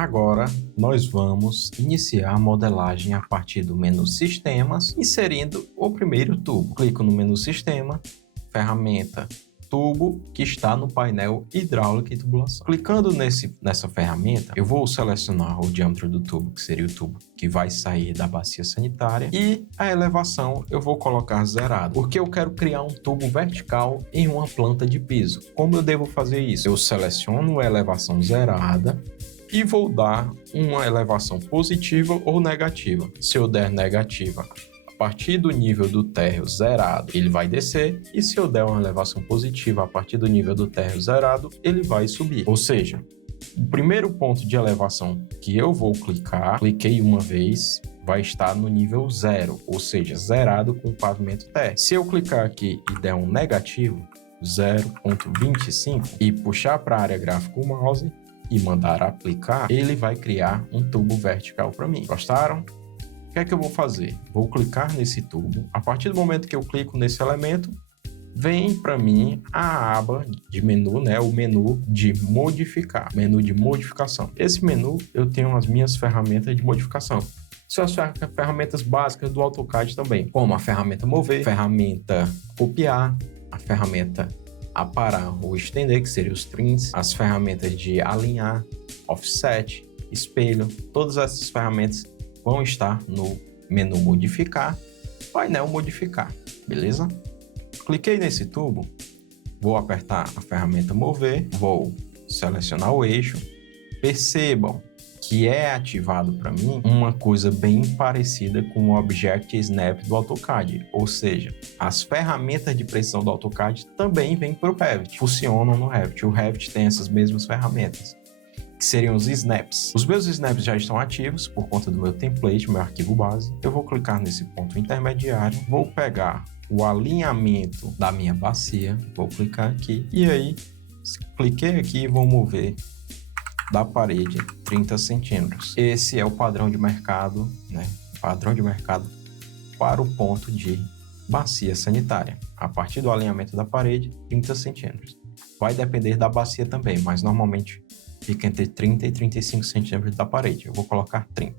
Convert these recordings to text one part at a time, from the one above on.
Agora, nós vamos iniciar a modelagem a partir do menu Sistemas, inserindo o primeiro tubo. Clico no menu Sistema, ferramenta Tubo, que está no painel Hidráulica e Tubulação. Clicando nessa ferramenta, eu vou selecionar o diâmetro do tubo, que seria o tubo que vai sair da bacia sanitária, e a elevação eu vou colocar zerado, porque eu quero criar um tubo vertical em uma planta de piso. Como eu devo fazer isso? Eu seleciono a elevação zerada e vou dar uma elevação positiva ou negativa. Se eu der negativa, a partir do nível do térreo zerado, ele vai descer, e se eu der uma elevação positiva a partir do nível do térreo zerado, ele vai subir. Ou seja, o primeiro ponto de elevação que eu vou cliquei uma vez, vai estar no nível 0, ou seja, zerado com o pavimento térreo. Se eu clicar aqui e der um negativo, 0,25, e puxar para a área gráfica o mouse e mandar aplicar, ele vai criar um tubo vertical para mim. Gostaram? O que é que eu vou fazer? Vou clicar nesse tubo. A partir do momento que eu clico nesse elemento, vem para mim a aba de menu, né? O menu de modificar, menu de modificação. Esse menu eu tenho as minhas ferramentas de modificação. São as ferramentas básicas do AutoCAD também, como a ferramenta mover, a ferramenta copiar, a ferramenta aparar ou estender, que seriam os trims, as ferramentas de alinhar, offset, espelho. Todas essas ferramentas vão estar no menu modificar, painel modificar, beleza? Cliquei nesse tubo, vou apertar a ferramenta mover, vou selecionar o eixo. Percebam que é ativado para mim uma coisa bem parecida com o Object Snap do AutoCAD, ou seja, as ferramentas de precisão do AutoCAD também vêm para o Revit, funcionam no Revit. O Revit tem essas mesmas ferramentas, que seriam os snaps. Os meus snaps já estão ativos por conta do meu template, meu arquivo base. Eu vou clicar nesse ponto intermediário, vou pegar o alinhamento da minha bacia, vou clicar aqui, e aí cliquei aqui e vou mover da parede 30 centímetros. Esse é o padrão de mercado, né? Padrão de mercado para o ponto de bacia sanitária. A partir do alinhamento da parede, 30 centímetros. Vai depender da bacia também, mas normalmente fica entre 30 e 35 centímetros da parede. Eu vou colocar 30.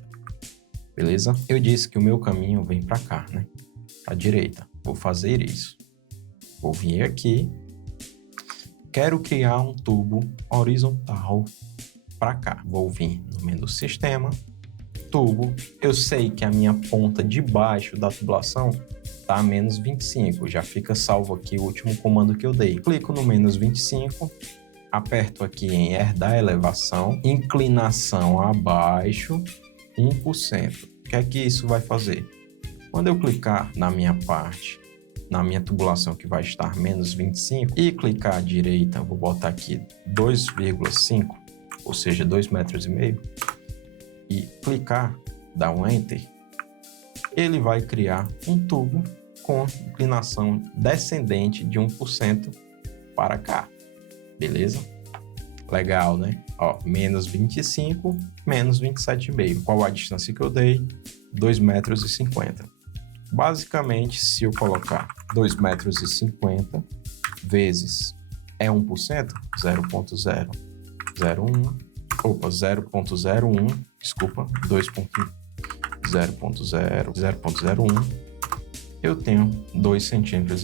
Beleza? Eu disse que o meu caminho vem para cá, né? À direita. Vou fazer isso. Vou vir aqui. Quero criar um tubo horizontal para cá. Vou vir no menu Sistema, Tubo. Eu sei que a minha ponta de baixo da tubulação está a menos 25. Já fica salvo aqui o último comando que eu dei. Clico no menos 25. Aperto aqui em herdar elevação, inclinação abaixo, 1%. O que é que isso vai fazer? Quando eu clicar na minha parte, na minha tubulação que vai estar menos 25, e clicar à direita, vou botar aqui 2,5, ou seja, 2,5 metros, e clicar, dar um Enter, ele vai criar um tubo com inclinação descendente de 1% para cá. Beleza? Legal, né? Ó, menos 25, menos 27,5. Qual a distância que eu dei? 2,50 metros. Basicamente, se eu colocar 2,50 metros vezes 1%, 0,01, desculpa, 0,01, eu tenho 2,5 centímetros.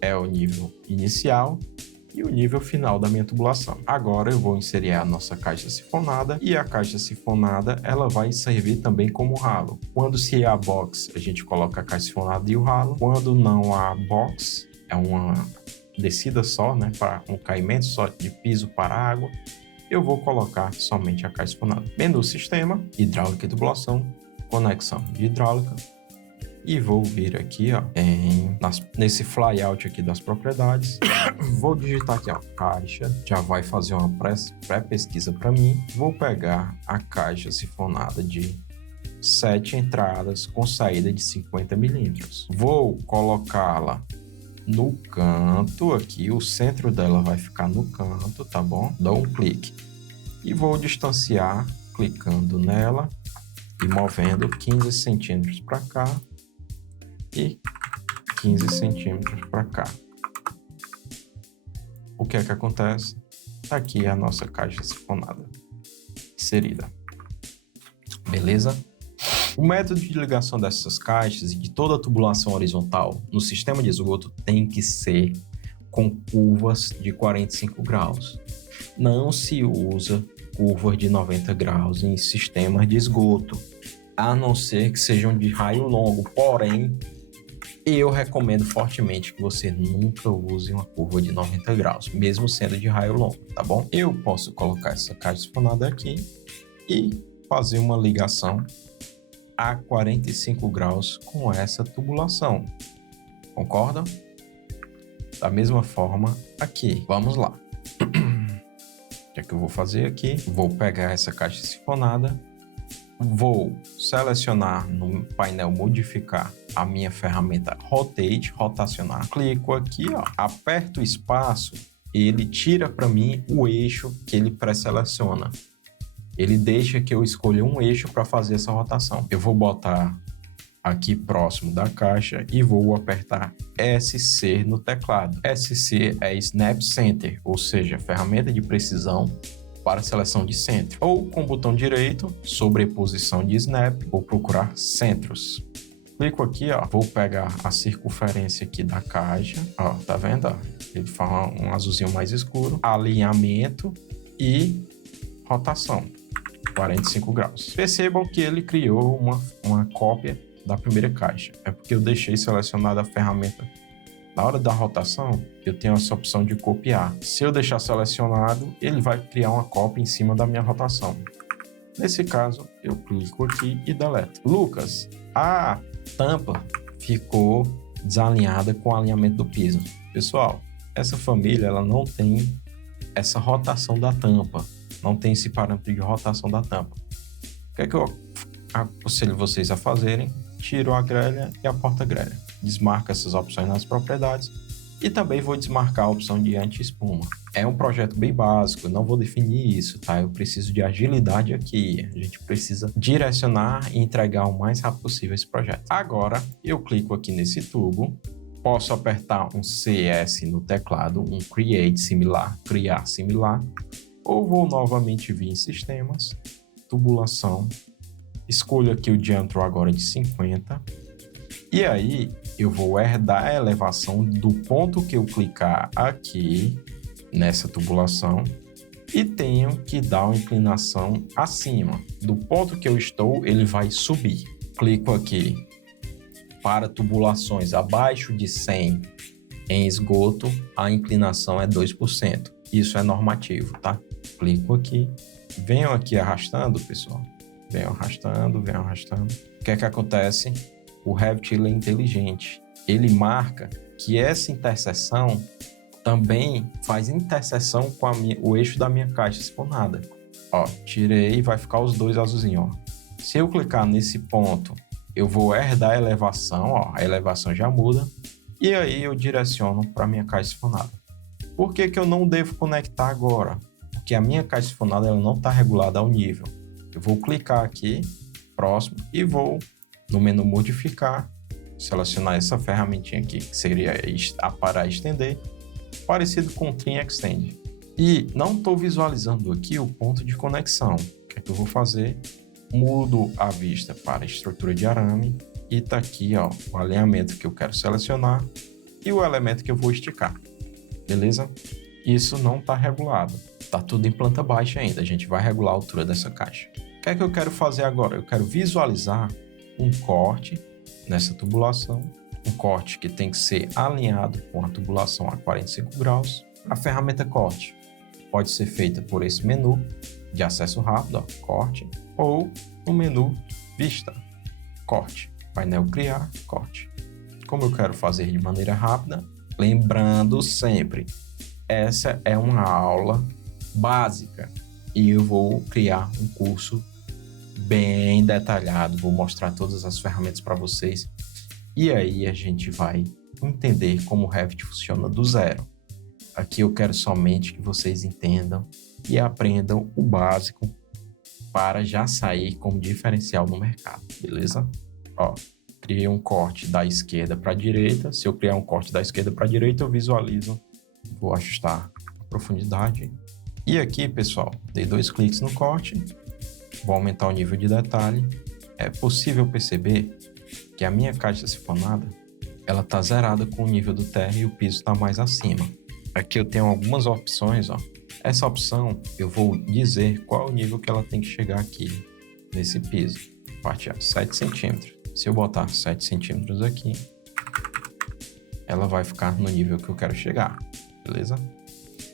É o nível inicial e o nível final da minha tubulação. Agora eu vou inserir a nossa caixa sifonada, e a caixa sifonada ela vai servir também como ralo. Quando se há box, a gente coloca a caixa sifonada e o ralo. Quando não há box, é uma descida só, né, para um caimento só de piso para água, eu vou colocar somente a caixa sifonada. Menu Sistema, Hidráulica e Tubulação, Conexão de Hidráulica. E vou vir aqui, ó, nesse flyout aqui das propriedades. Vou digitar aqui, ó, caixa. Já vai fazer uma pré-pesquisa para mim. Vou pegar a caixa sifonada de 7 entradas com saída de 50 milímetros. Vou colocá-la no canto aqui. O centro dela vai ficar no canto, tá bom? Dou um clique. E vou distanciar, clicando nela e movendo 15 centímetros para cá. E 15 centímetros para cá. O que é que acontece? Tá aqui a nossa caixa sifonada. inserida. Beleza? O método de ligação dessas caixas e de toda a tubulação horizontal no sistema de esgoto tem que ser com curvas de 45 graus. Não se usa curvas de 90 graus em sistemas de esgoto, a não ser que sejam de raio longo. Porém, eu recomendo fortemente que você nunca use uma curva de 90 graus, mesmo sendo de raio longo, tá bom? Eu posso colocar essa caixa sifonada aqui e fazer uma ligação a 45 graus com essa tubulação. Concorda? Da mesma forma aqui. Vamos lá. O que é que eu vou fazer aqui? Vou pegar essa caixa sifonada, vou selecionar no painel modificar a minha ferramenta Rotate, rotacionar. Clico aqui, ó, aperto o espaço, ele tira para mim o eixo que ele pré-seleciona. Ele deixa que eu escolha um eixo para fazer essa rotação. Eu vou botar aqui próximo da caixa e vou apertar SC no teclado. SC é Snap Center, ou seja, ferramenta de precisão para seleção de centro. Ou com o botão direito, sobreposição de Snap, vou procurar centros. Clico aqui, ó, vou pegar a circunferência aqui da caixa, ó, tá vendo? Ó? Ele fala um azulzinho mais escuro, alinhamento e rotação, 45 graus. Percebam que ele criou uma cópia da primeira caixa. É porque eu deixei selecionada a ferramenta. Na hora da rotação, eu tenho essa opção de copiar. Se eu deixar selecionado, ele vai criar uma cópia em cima da minha rotação. Nesse caso, eu clico aqui e deleto. Lucas, a tampa ficou desalinhada com o alinhamento do piso. Pessoal, essa família ela não tem essa rotação da tampa. Não tem esse parâmetro de rotação da tampa. O que é que eu aconselho vocês a fazerem? Tiro a grelha e a porta-grelha. Desmarco essas opções nas propriedades e também vou desmarcar a opção de anti-espuma. É um projeto bem básico, eu não vou definir isso, tá? Eu preciso de agilidade aqui. A gente precisa direcionar e entregar o mais rápido possível esse projeto. Agora, eu clico aqui nesse tubo, posso apertar um CS no teclado, um Create similar, criar similar, ou vou novamente vir em sistemas, tubulação, escolho aqui o diâmetro agora de 50, e aí eu vou herdar a elevação do ponto que eu clicar aqui nessa tubulação e tenho que dar uma inclinação acima. Do ponto que eu estou, ele vai subir. Clico aqui para tubulações abaixo de 100 em esgoto, a inclinação é 2%. Isso é normativo, tá? Clico aqui, venho aqui arrastando, pessoal. Venho arrastando. O que é que acontece? O Revit ele é inteligente. Ele marca que essa interseção também faz interseção com o eixo da minha caixa sifonada. Ó, tirei e vai ficar os dois azulzinhos, ó. Se eu clicar nesse ponto, eu vou herdar a elevação, ó. A elevação já muda. E aí eu direciono para a minha caixa sifonada. Por que que eu não devo conectar agora? Porque a minha caixa sifonada ela não está regulada ao nível. Eu vou clicar aqui, próximo, e vou no menu modificar, selecionar essa ferramentinha aqui, que seria para estender, parecido com o Trim Extend. E não estou visualizando aqui o ponto de conexão. O que é que eu vou fazer? Mudo a vista para a estrutura de arame e está aqui, ó, o alinhamento que eu quero selecionar e o elemento que eu vou esticar. Beleza? Isso não está regulado. Está tudo em planta baixa ainda. A gente vai regular a altura dessa caixa. O que é que eu quero fazer agora? Eu quero visualizar um corte nessa tubulação. Um corte que tem que ser alinhado com a tubulação a 45 graus. A ferramenta corte pode ser feita por esse menu de acesso rápido, ó, corte, ou no menu vista, corte, painel criar, corte. Como eu quero fazer de maneira rápida, lembrando sempre, essa é uma aula básica e eu vou criar um curso bem detalhado, vou mostrar todas as ferramentas para vocês e aí a gente vai entender como o Revit funciona do zero. Aqui eu quero somente que vocês entendam e aprendam o básico para já sair como diferencial no mercado, beleza? Ó, criei um corte da esquerda para a direita. Se eu criar um corte da esquerda para a direita, eu visualizo. Vou ajustar a profundidade. E aqui, pessoal, dei 2 cliques no corte Vou aumentar o nível de detalhe. É possível perceber que a minha caixa sifonada, ela está zerada com o nível do térreo e o piso está mais acima. Aqui eu tenho algumas opções, ó. Essa opção eu vou dizer qual é o nível que ela tem que chegar aqui nesse piso. Parte A, 7 centímetros. Se eu botar 7 centímetros aqui, ela vai ficar no nível que eu quero chegar, beleza?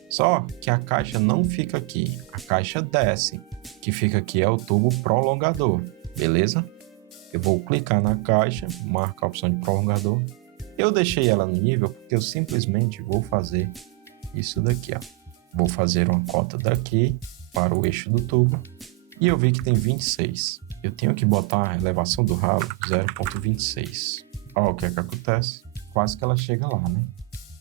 Só que a caixa não fica aqui, a caixa desce. O que fica aqui é o tubo prolongador, beleza? Eu vou clicar na caixa, marcar a opção de prolongador. Eu deixei ela no nível porque eu simplesmente vou fazer isso daqui, ó. Vou fazer uma cota daqui para o eixo do tubo e eu vi que tem 26. Eu tenho que botar a elevação do ralo 0,26. Olha o que é que acontece. Quase que ela chega lá, né?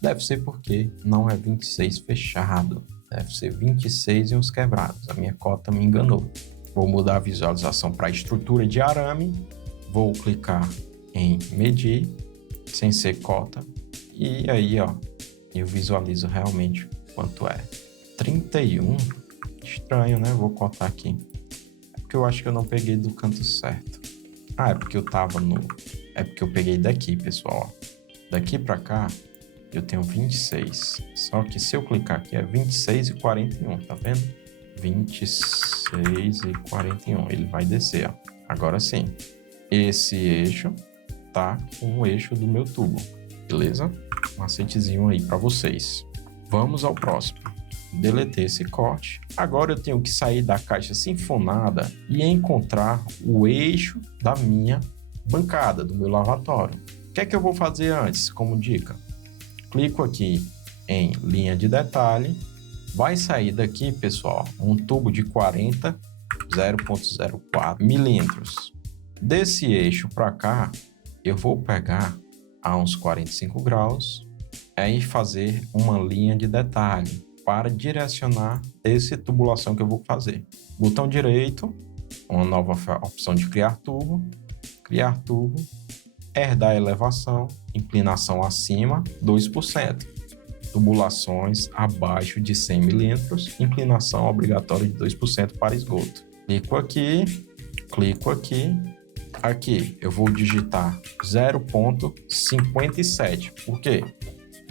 Deve ser porque não é 26 fechado. Deve ser 26 e uns quebrados. A minha cota me enganou. Vou mudar a visualização para a estrutura de arame. Vou clicar em medir, sem ser cota. E aí, ó, eu visualizo realmente quanto é. 31. Estranho, né? Vou cotar aqui. É porque eu acho que eu não peguei do canto certo. Ah, é porque eu tava no... É porque eu peguei daqui, pessoal. Daqui pra cá, eu tenho 26. Só que se eu clicar aqui, é 26 e 41, tá vendo? 26 e 41. Ele vai descer, ó. Agora sim. Esse eixo tá com o eixo do meu tubo, beleza? Um macetezinho aí pra vocês. Vamos ao próximo. Deletei esse corte. Agora eu tenho que sair da caixa sifonada e encontrar o eixo da minha bancada, do meu lavatório. O que é que eu vou fazer antes, como dica? Clico aqui em linha de detalhe. Vai sair daqui, pessoal, um tubo de 40, 0,04 milímetros. Desse eixo para cá, eu vou pegar a uns 45 graus e fazer uma linha de detalhe para direcionar essa tubulação que eu vou fazer. Botão direito, uma nova opção de criar tubo, herdar elevação, inclinação acima, 2%. Tubulações abaixo de 100 milímetros, inclinação obrigatória de 2% para esgoto. Clico aqui. Aqui eu vou digitar 0,57. Por quê?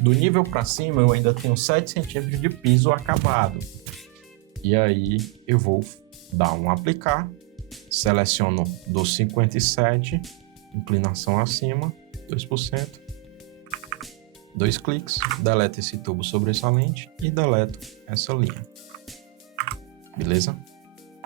Do nível para cima eu ainda tenho 7 centímetros de piso acabado. E aí eu vou dar um aplicar, seleciono do 57, inclinação acima, 2%, 2 cliques, deleto esse tubo sobressalente e deleto essa linha. Beleza?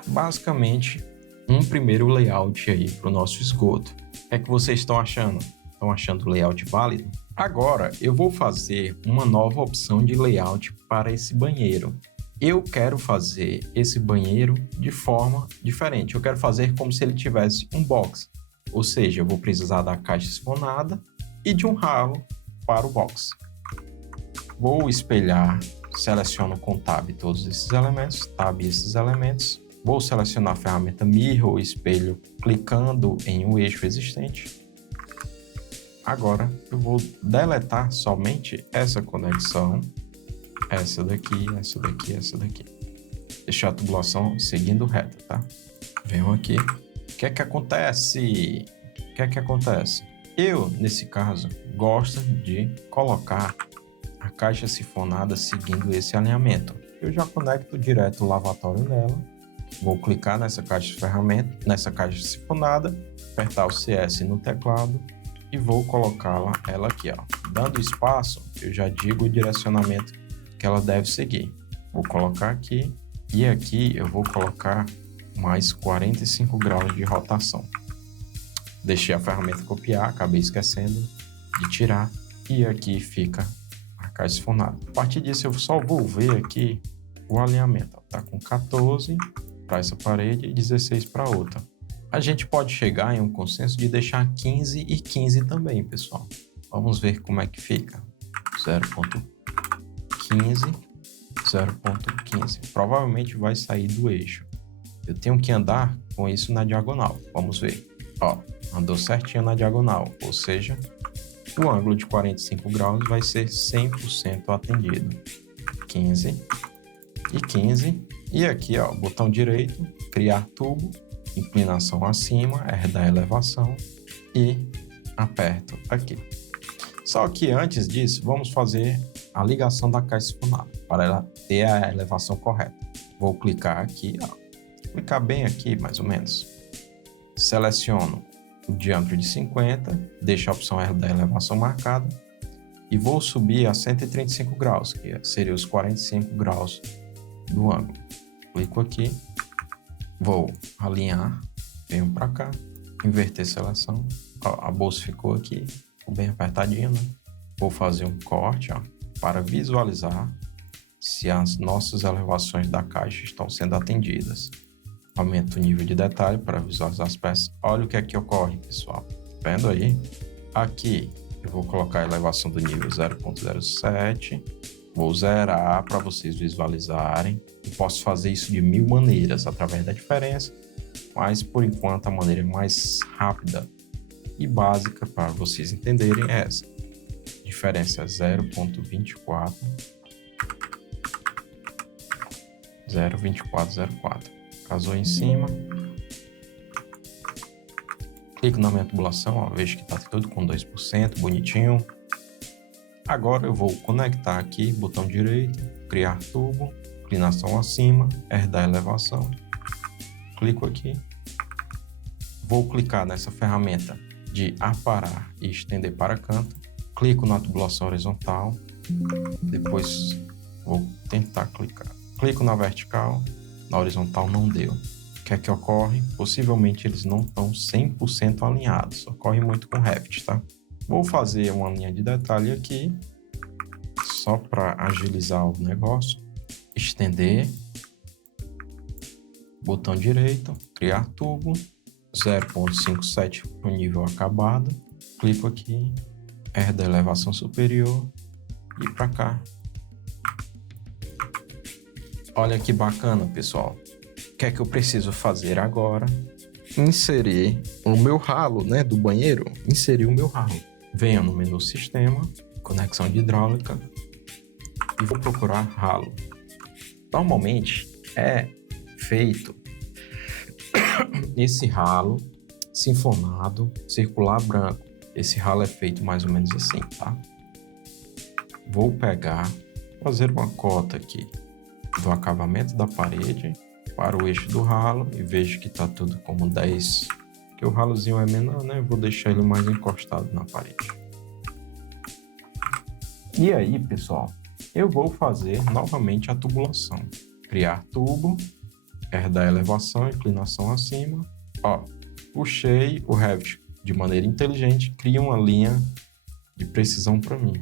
Basicamente, um primeiro layout aí para o nosso esgoto. O que é que vocês estão achando? Estão achando o layout válido? Agora, eu vou fazer uma nova opção de layout para esse banheiro. Eu quero fazer esse banheiro de forma diferente. Eu quero fazer como se ele tivesse um box. Ou seja, eu vou precisar da caixa sifonada e de um ralo para o box. Vou espelhar, seleciono com Tab todos esses elementos, Tab esses elementos. Vou selecionar a ferramenta Mirror ou espelho, clicando em um eixo existente. Agora eu vou deletar somente essa conexão, essa daqui. Deixar a tubulação seguindo reta, tá? Venham aqui. O que é que acontece? Eu, nesse caso, gosto de colocar a caixa sifonada seguindo esse alinhamento. Eu já conecto direto o lavatório nela. Vou clicar nessa caixa de ferramenta, nessa caixa sifonada, apertar o CS no teclado e vou colocá-la aqui, ó. Dando espaço, eu já digo o direcionamento que ela deve seguir. Vou colocar aqui e aqui eu vou colocar mais 45 graus de rotação. Deixei a ferramenta copiar, acabei esquecendo de tirar e aqui fica a caixa sifonada. A partir disso eu só vou ver aqui o alinhamento, ó. Tá com 14 para essa parede e 16 para outra. A gente pode chegar em um consenso de deixar 15 e 15 também, pessoal. Vamos ver como é que fica. 0,15. Provavelmente vai sair do eixo. Eu tenho que andar com isso na diagonal. Vamos ver. Ó, andou certinho na diagonal. Ou seja, o ângulo de 45 graus vai ser 100% atendido. 15 e 15. E aqui, ó, botão direito, criar tubo, inclinação acima, R da elevação e aperto aqui. Só que antes disso, vamos fazer a ligação da caixa sifonada para ela ter a elevação correta. Vou clicar aqui, ó, clicar bem aqui mais ou menos. Seleciono o diâmetro de 50, deixo a opção R da elevação marcada e vou subir a 135 graus, que seria os 45 graus do ângulo. Clico aqui, vou alinhar, venho para cá, inverter seleção. Ó, a bolsa ficou aqui, ficou bem apertadinho, né? Vou fazer um corte, ó, para visualizar se as nossas elevações da caixa estão sendo atendidas. Aumento o nível de detalhe para visualizar as peças. Olha o que é que ocorre, pessoal. Vendo aí? Aqui eu vou colocar a elevação do nível 0.07. Vou zerar para vocês visualizarem. Eu posso fazer isso de 1000 maneiras através da diferença, mas por enquanto a maneira mais rápida e básica para vocês entenderem é essa. A diferença é 0.24. 0.2404. Casou em cima. Clico na minha tubulação, ó, vejo que está tudo com 2%, bonitinho. Agora eu vou conectar aqui, botão direito, criar tubo, inclinação acima, R da elevação. Clico aqui. Vou clicar nessa ferramenta de aparar e estender para canto. Clico na tubulação horizontal. Depois vou tentar clicar. Clico na vertical. Na horizontal não deu. O que é que ocorre? Possivelmente eles não estão 100% alinhados. Ocorre muito com Revit, tá? Vou fazer uma linha de detalhe aqui, só para agilizar o negócio. Estender. Botão direito, criar tubo. 0.57 para o nível acabado. Clico aqui. R da elevação superior. E para cá. Olha que bacana, pessoal. O que é que eu preciso fazer agora? Inserir o meu ralo, né, do banheiro. Inserir o meu ralo. Venho no menu Sistema, Conexão de Hidráulica e vou procurar ralo. Normalmente é feito esse ralo sinfonado circular branco. Esse ralo é feito mais ou menos assim, tá? Vou pegar, fazer uma cota aqui do acabamento da parede para o eixo do ralo e vejo que está tudo como 10, que o ralozinho é menor, né? Vou deixar ele mais encostado na parede. E aí, pessoal, eu vou fazer novamente a tubulação. Criar tubo, R da elevação, inclinação acima. Ó, puxei o Revit de maneira inteligente, cria uma linha de precisão para mim.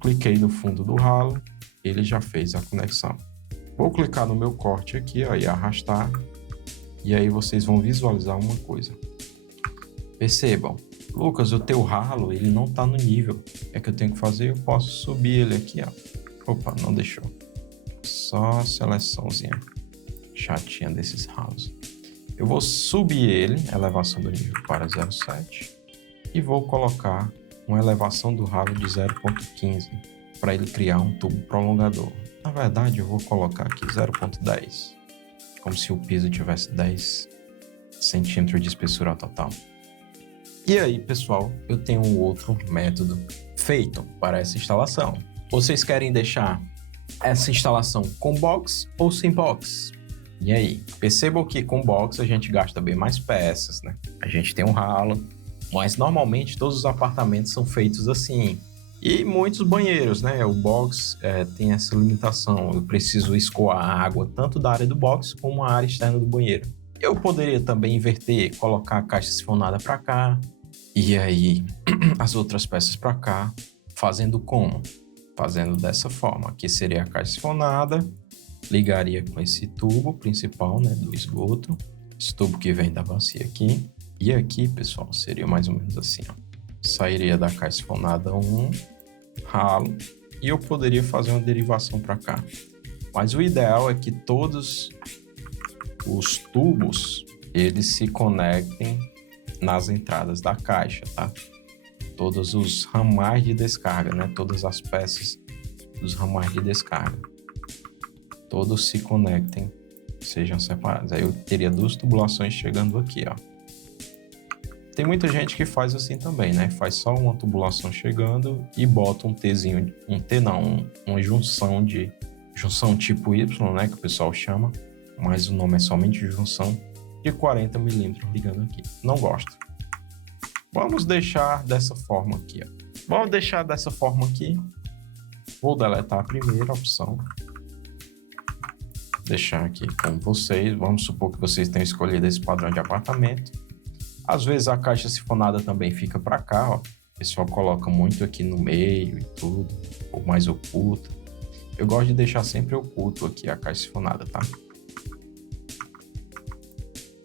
Cliquei no fundo do ralo, ele já fez a conexão. Vou clicar no meu corte aqui, ó, e arrastar. E aí vocês vão visualizar uma coisa. Percebam, Lucas, o teu ralo, ele não está no nível. O que é que eu tenho que fazer? Eu posso subir ele aqui, ó. Opa, não deixou. Só a seleçãozinha chatinha desses ralos. Eu vou subir ele, elevação do nível para 0.7. E vou colocar uma elevação do ralo de 0.15 para ele criar um tubo prolongador. Na verdade, eu vou colocar aqui 0.10, como se o piso tivesse 10 centímetros de espessura total. E aí, pessoal, eu tenho um outro método feito para essa instalação. Vocês querem deixar essa instalação com box ou sem box? E aí, percebam que com box a gente gasta bem mais peças, né? A gente tem um ralo, mas normalmente todos os apartamentos são feitos assim. E muitos banheiros, né? O box tem essa limitação. Eu preciso escoar a água tanto da área do box como a área externa do banheiro. Eu poderia também inverter, colocar a caixa sifonada para cá e aí as outras peças para cá, fazendo como? Fazendo dessa forma. Aqui seria a caixa sifonada, ligaria com esse tubo principal, né, do esgoto, esse tubo que vem da bacia aqui. E aqui, pessoal, seria mais ou menos assim, ó. Sairia da caixa sifonada um ralo e eu poderia fazer uma derivação para cá. Mas o ideal é que todos os tubos eles se conectem nas entradas da caixa, tá? Todos os ramais de descarga, né? Todas as peças dos ramais de descarga. Todos se conectem sejam separadas. Aí eu teria 2 tubulações chegando aqui, ó. Tem muita gente que faz assim também, né? Faz só uma tubulação chegando e bota um Tzinho, uma junção tipo Y, né? Que o pessoal chama, mas o nome é somente junção, de 40 milímetros ligando aqui. Não gosto. Vamos deixar dessa forma aqui, ó. Vamos deixar dessa forma aqui. Vou deletar a primeira opção. Deixar aqui com vocês. Vamos supor que vocês tenham escolhido esse padrão de apartamento. Às vezes a caixa sifonada também fica para cá, ó. O pessoal coloca muito aqui no meio e tudo, ou mais oculta. Eu gosto de deixar sempre oculto aqui a caixa sifonada, tá?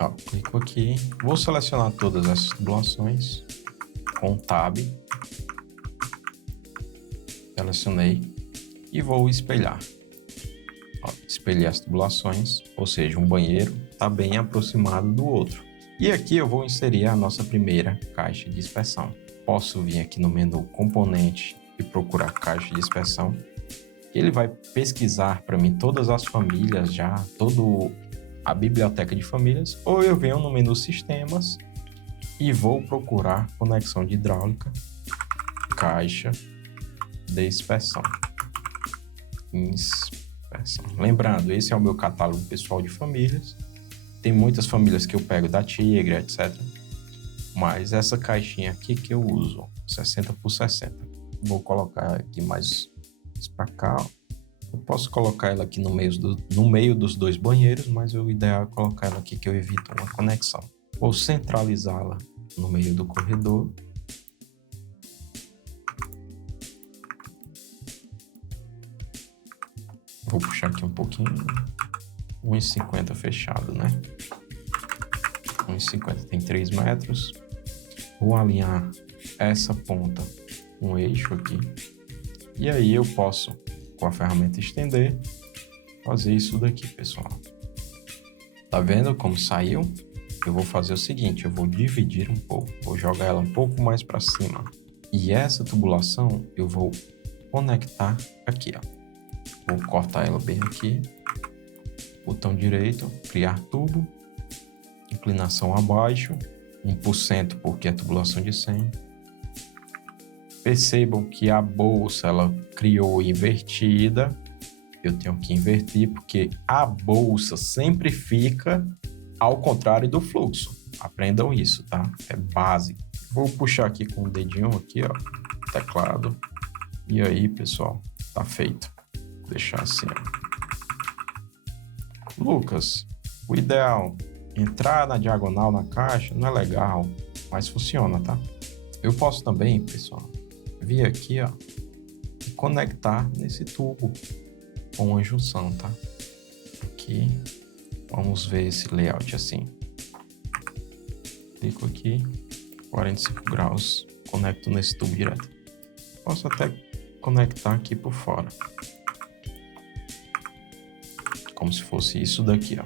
Ó, clico aqui. Vou selecionar todas essas tubulações com Tab. Selecionei e vou espelhar. Ó, espelhei as tubulações, ou seja, um banheiro está bem aproximado do outro. E aqui eu vou inserir a nossa primeira caixa de inspeção. Posso vir aqui no menu Componente e procurar caixa de inspeção. Ele vai pesquisar para mim todas as famílias já, toda a biblioteca de famílias. Ou eu venho no menu Sistemas e vou procurar conexão de hidráulica, caixa de inspeção. Lembrando, esse é o meu catálogo pessoal de famílias. Tem muitas famílias que eu pego da Tigre, etc. Mas essa caixinha aqui que eu uso, 60 por 60. Vou colocar aqui mais para cá. Eu posso colocar ela aqui no meio dos 2 banheiros, mas o ideal é colocar ela aqui que eu evito uma conexão. Vou centralizá-la no meio do corredor. Vou puxar aqui um pouquinho. 1,50 fechado, né? 1,50 tem 3 metros. Vou alinhar essa ponta com um eixo aqui. E aí eu posso, com a ferramenta estender, fazer isso daqui, pessoal. Tá vendo como saiu? Eu vou fazer o seguinte, eu vou dividir um pouco. Vou jogar ela um pouco mais para cima. E essa tubulação eu vou conectar aqui, ó. Vou cortar ela bem aqui. Botão direito, criar tubo, inclinação abaixo, 1% porque é tubulação de 100. Percebam que a bolsa ela criou invertida. Eu tenho que inverter porque a bolsa sempre fica ao contrário do fluxo. Aprendam isso, tá? É básico. Vou puxar aqui com o dedinho aqui, ó, teclado. E aí, pessoal, tá feito. Vou deixar assim, ó. Lucas, o ideal, entrar na diagonal na caixa não é legal, mas funciona, tá? Eu posso também, pessoal, vir aqui, ó, e conectar nesse tubo com uma junção, tá? Aqui, vamos ver esse layout assim. Clico aqui, 45 graus, conecto nesse tubo direto. Posso até conectar aqui por fora. Como se fosse isso daqui, ó.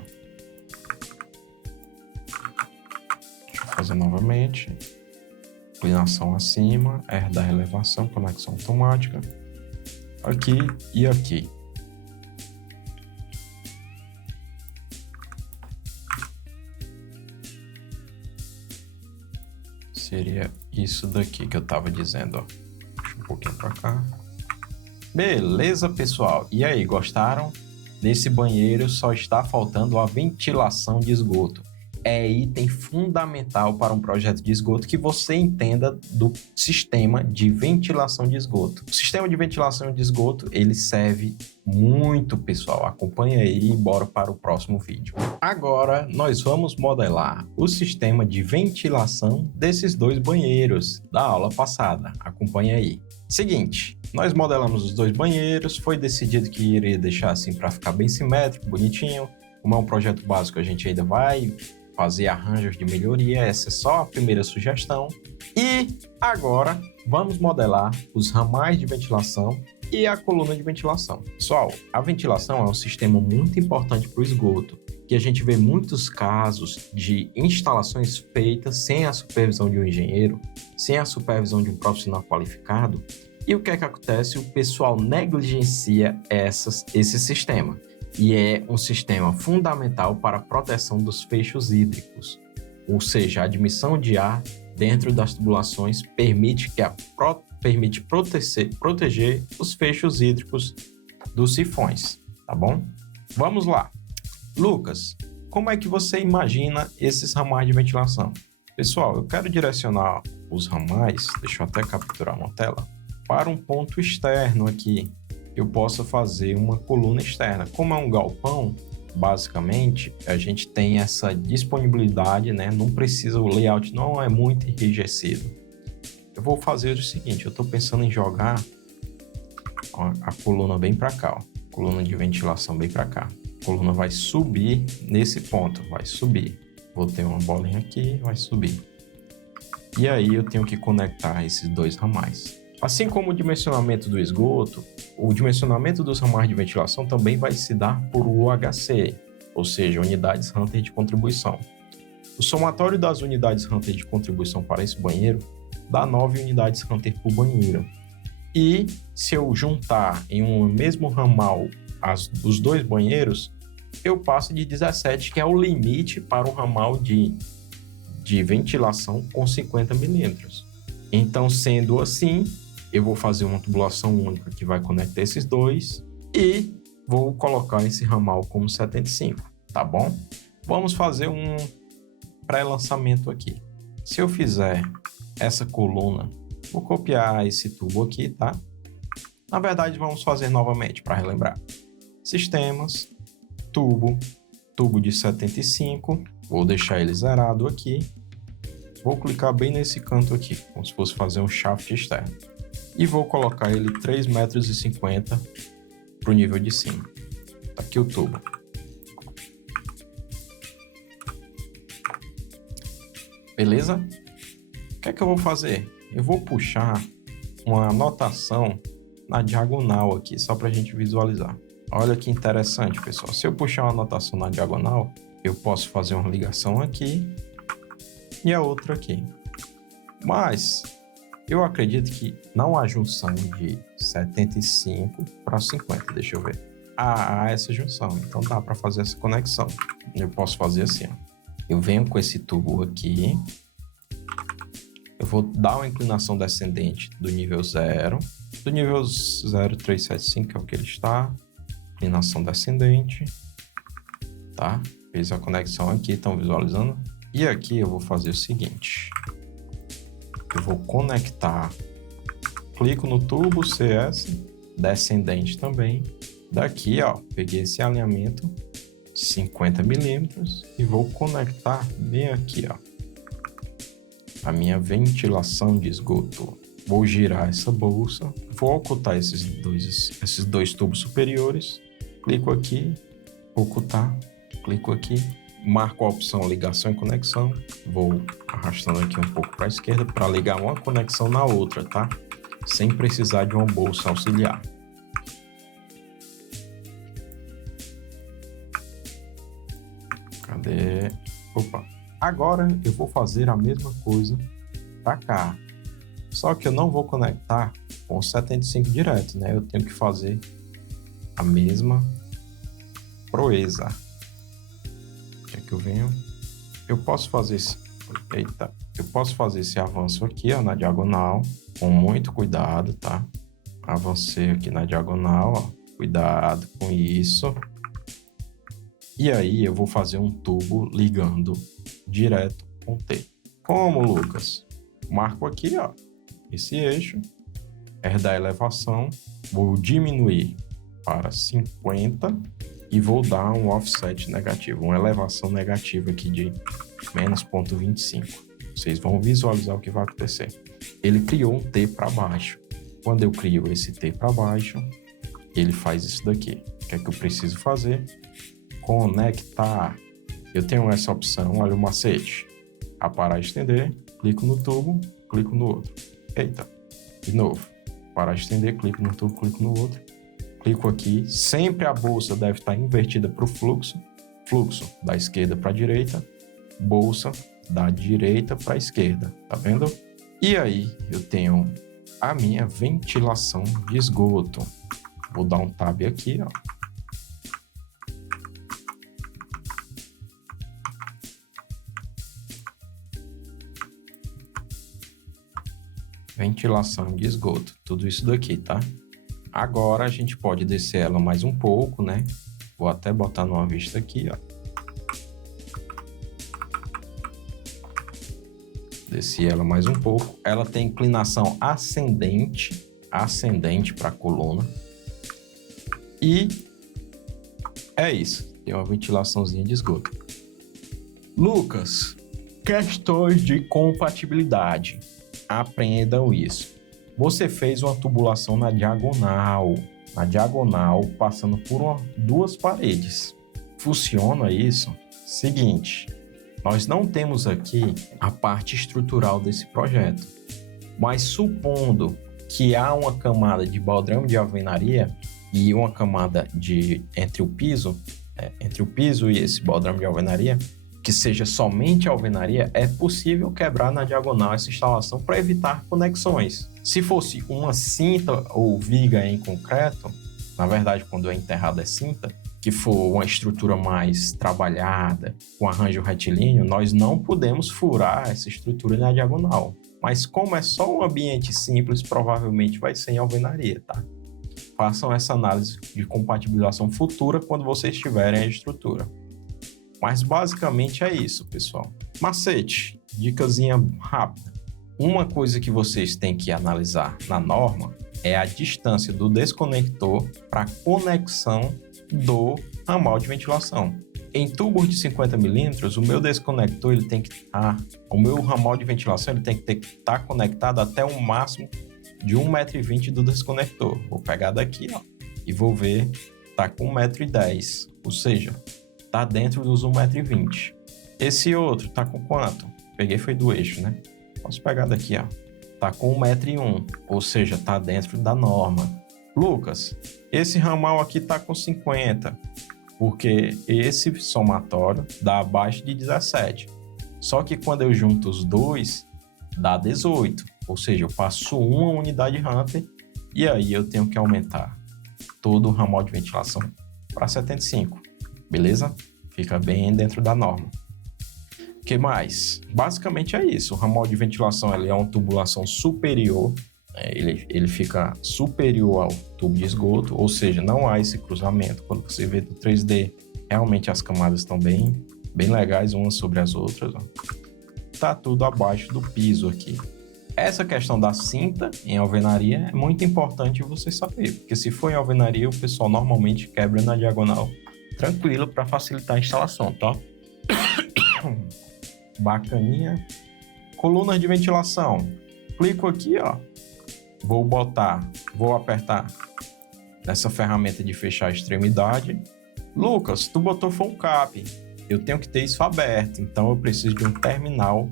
Deixa eu fazer novamente. Inclinação acima, R da relevação, conexão automática. Aqui e aqui. Seria isso daqui que eu tava dizendo, ó. Deixa um pouquinho pra cá. Beleza, pessoal. E aí, gostaram? Nesse banheiro só está faltando a ventilação de esgoto. É item fundamental para um projeto de esgoto que você entenda do sistema de ventilação de esgoto. O sistema de ventilação de esgoto, ele serve muito, pessoal. Acompanha aí e bora para o próximo vídeo. Agora, nós vamos modelar o sistema de ventilação desses 2 banheiros da aula passada. Acompanha aí. Seguinte, nós modelamos os 2 banheiros, foi decidido que iria deixar assim para ficar bem simétrico, bonitinho. Como é um projeto básico, a gente ainda vai fazer arranjos de melhoria, essa é só a primeira sugestão. E agora vamos modelar os ramais de ventilação e a coluna de ventilação. Pessoal, a ventilação é um sistema muito importante para o esgoto, que a gente vê muitos casos de instalações feitas sem a supervisão de um engenheiro, sem a supervisão de um profissional qualificado. E o que é que acontece? O pessoal negligencia esse sistema. e é um sistema fundamental para a proteção dos feixes hídricos, ou seja, a admissão de ar dentro das tubulações permite proteger os feixes hídricos dos sifões, tá bom? Vamos lá. Lucas, como é que você imagina esses ramais de ventilação? Pessoal, eu quero direcionar os ramais, deixa eu até capturar uma tela, para um ponto externo aqui. Eu posso fazer uma coluna externa. Como é um galpão, basicamente, a gente tem essa disponibilidade, né? Não precisa, o layout não é muito enrijecido. Eu vou fazer o seguinte, eu estou pensando em jogar a coluna bem para cá, ó. Coluna de ventilação bem para cá. A coluna vai subir nesse ponto, vai subir. Vou ter uma bolinha aqui, vai subir. E aí eu tenho que conectar esses dois ramais. Assim como o dimensionamento do esgoto, o dimensionamento dos ramais de ventilação também vai se dar por UHC, ou seja, unidades Hunter de contribuição. O somatório das unidades Hunter de contribuição para esse banheiro dá 9 unidades Hunter por banheiro. E se eu juntar em um mesmo ramal os dois banheiros, eu passo de 17, que é o limite para um ramal de ventilação com 50 milímetros. Então, sendo assim, eu vou fazer uma tubulação única que vai conectar esses dois e vou colocar esse ramal como 75, tá bom? Vamos fazer um pré-lançamento aqui. Se eu fizer essa coluna, vou copiar esse tubo aqui, tá? Na verdade, vamos fazer novamente para relembrar. Sistemas, tubo de 75, vou deixar ele zerado aqui. Vou clicar bem nesse canto aqui, como se fosse fazer um shaft externo. E vou colocar ele 3,50 metros para o nível de cima. Tá aqui o tubo. Beleza? O que é que eu vou fazer? Eu vou puxar uma anotação na diagonal aqui, só para a gente visualizar. Olha que interessante, pessoal. Se eu puxar uma anotação na diagonal, eu posso fazer uma ligação aqui e a outra aqui. Mas eu acredito que não há junção de 75 para 50, deixa eu ver. Há essa junção, então dá para fazer essa conexão. Eu posso fazer assim, ó. Eu venho com esse tubo aqui, eu vou dar uma inclinação descendente do nível 0, do nível 0,375, que é o que ele está, inclinação descendente, tá? Fiz a conexão aqui, estão visualizando? E aqui eu vou fazer o seguinte, eu vou conectar, clico no tubo CS, descendente também, daqui ó, peguei esse alinhamento, 50 milímetros e vou conectar bem aqui ó, a minha ventilação de esgoto. Vou girar essa bolsa, vou ocultar esses dois tubos superiores, clico aqui, ocultar, clico aqui, marco a opção ligação e conexão, vou arrastando aqui um pouco para a esquerda para ligar uma conexão na outra, tá? Sem precisar de uma bolsa auxiliar. Cadê? Opa! Agora eu vou fazer a mesma coisa para cá. Só que eu não vou conectar com 75 direto, né? Eu tenho que fazer a mesma proeza. O que é que eu venho? Eu posso fazer esse... Eita! Eu posso fazer esse avanço aqui, ó, na diagonal, com muito cuidado, tá? Avancei aqui na diagonal, ó. Cuidado com isso. E aí eu vou fazer um tubo ligando direto com T. Como, Lucas? Marco aqui, ó, esse eixo, da elevação, vou diminuir para 50 e vou dar um offset negativo, uma elevação negativa aqui de menos 0,25. Vocês vão visualizar o que vai acontecer. Ele criou um T para baixo. Quando eu crio esse T para baixo, ele faz isso daqui. O que é que eu preciso fazer? Conectar. Eu tenho essa opção, olha o macete. Aparar e estender, clico no tubo, clico no outro. Eita, de novo. Parar de estender, clico no tubo, clico no outro. Clico aqui. Sempre a bolsa deve estar invertida para o fluxo. Fluxo da esquerda para a direita. Bolsa da direita para a esquerda. Tá vendo? E aí eu tenho a minha ventilação de esgoto. Vou dar um tab aqui, ó. ventilação de esgoto. Tudo isso daqui, tá? Agora a gente pode descer ela mais um pouco, né? Vou até botar numa vista aqui, ó. Desci ela mais um pouco. Ela tem inclinação ascendente para a coluna. E é isso. Tem uma ventilaçãozinha de esgoto. Lucas, questões de compatibilidade. Aprendam isso. Você fez uma tubulação na diagonal, passando por duas paredes. Funciona isso? Seguinte, nós não temos aqui a parte estrutural desse projeto, mas supondo que há uma camada de baldrame de alvenaria e uma camada entre o piso e esse baldrame de alvenaria, que seja somente alvenaria, é possível quebrar na diagonal essa instalação para evitar conexões. Se fosse uma cinta ou viga em concreto, na verdade, quando é enterrada é cinta, que for uma estrutura mais trabalhada, com arranjo retilíneo, nós não podemos furar essa estrutura na diagonal. Mas como é só um ambiente simples, provavelmente vai ser em alvenaria, tá? Façam essa análise de compatibilização futura quando vocês tiverem a estrutura. Mas basicamente é isso, pessoal. Macete, dicasinha rápida. Uma coisa que vocês têm que analisar na norma é a distância do desconector para a conexão do ramal de ventilação. Em tubos de 50 milímetros, o meu desconector ele tem que o meu ramal de ventilação ele tem que estar conectado até um máximo de 1,20 m do desconector. Vou pegar daqui, ó, e vou ver, tá com 1,10 m, ou seja, tá dentro dos 1,20 m. Esse outro tá com quanto? Peguei foi do eixo, né? Posso pegar daqui, ó. Tá com 1,01 m, ou seja, tá dentro da norma. Lucas, esse ramal aqui tá com 50, porque esse somatório dá abaixo de 17. Só que quando eu junto os dois, dá 18. Ou seja, eu passo uma unidade Hunter e aí eu tenho que aumentar todo o ramal de ventilação para 75. Beleza? Fica bem dentro da norma. O que mais? Basicamente é isso. O ramal de ventilação ele é uma tubulação superior. Ele fica superior ao tubo de esgoto, ou seja, não há esse cruzamento. Quando você vê do 3D, realmente as camadas estão bem legais umas sobre as outras. Ó. Tá tudo abaixo do piso aqui. Essa questão da cinta em alvenaria é muito importante você saber, porque se for em alvenaria, o pessoal normalmente quebra na diagonal tranquilo para facilitar a instalação, tá? Bacaninha. Colunas de ventilação. Clico aqui, ó. Vou apertar nessa ferramenta de fechar a extremidade. Lucas, tu botou foi um cap. Eu tenho que ter isso aberto, então eu preciso de um terminal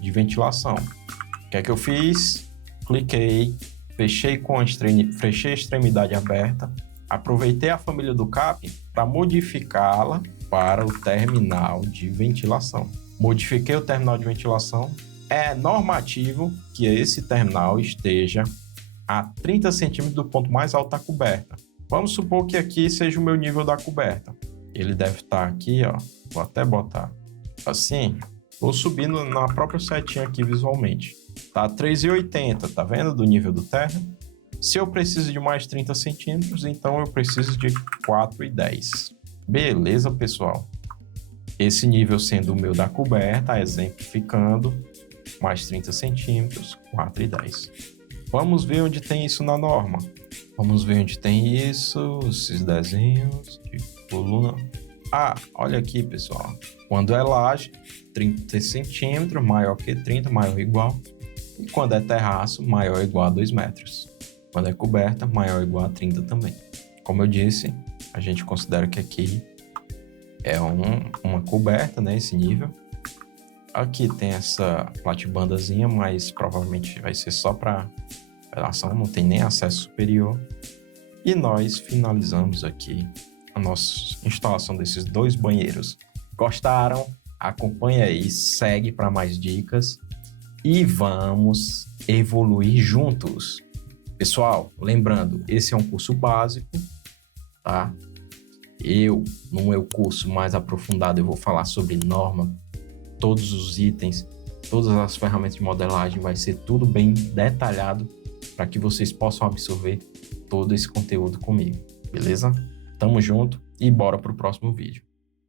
de ventilação. O que é que eu fiz? Cliquei, fechei a extremidade aberta, aproveitei a família do cap para modificá-la para o terminal de ventilação. Modifiquei o terminal de ventilação. É normativo que esse terminal esteja a 30 centímetros do ponto mais alto da coberta. Vamos supor que aqui seja o meu nível da coberta. Ele deve estar aqui, ó. Vou até botar assim. Vou subindo na própria setinha aqui visualmente. Tá 3,80, tá vendo? Do nível do terra. Se eu preciso de mais 30 centímetros, então eu preciso de 4,10. Beleza, pessoal? Esse nível sendo o meu da coberta, exemplificando, mais 30 centímetros, 4,10. Vamos ver onde tem isso na norma. Vamos ver onde tem isso, esses desenhos de coluna. Ah, olha aqui, pessoal. Quando é laje, 30 centímetros, maior que 30, maior ou igual. E quando é terraço, maior ou igual a 2 metros. Quando é coberta, maior ou igual a 30 também. Como eu disse, a gente considera que aqui é uma coberta, né, esse nível. Aqui tem essa platibandazinha, mas provavelmente vai ser só para ventilação, não tem nem acesso superior. E nós finalizamos aqui a nossa instalação desses 2 banheiros. Gostaram? Acompanha aí, segue para mais dicas e vamos evoluir juntos. Pessoal, lembrando, esse é um curso básico, tá? No meu curso mais aprofundado, eu vou falar sobre norma, todos os itens todas as ferramentas de modelagem, vai ser tudo bem detalhado para que vocês possam absorver todo esse conteúdo comigo, beleza? Tamo junto e bora pro próximo vídeo.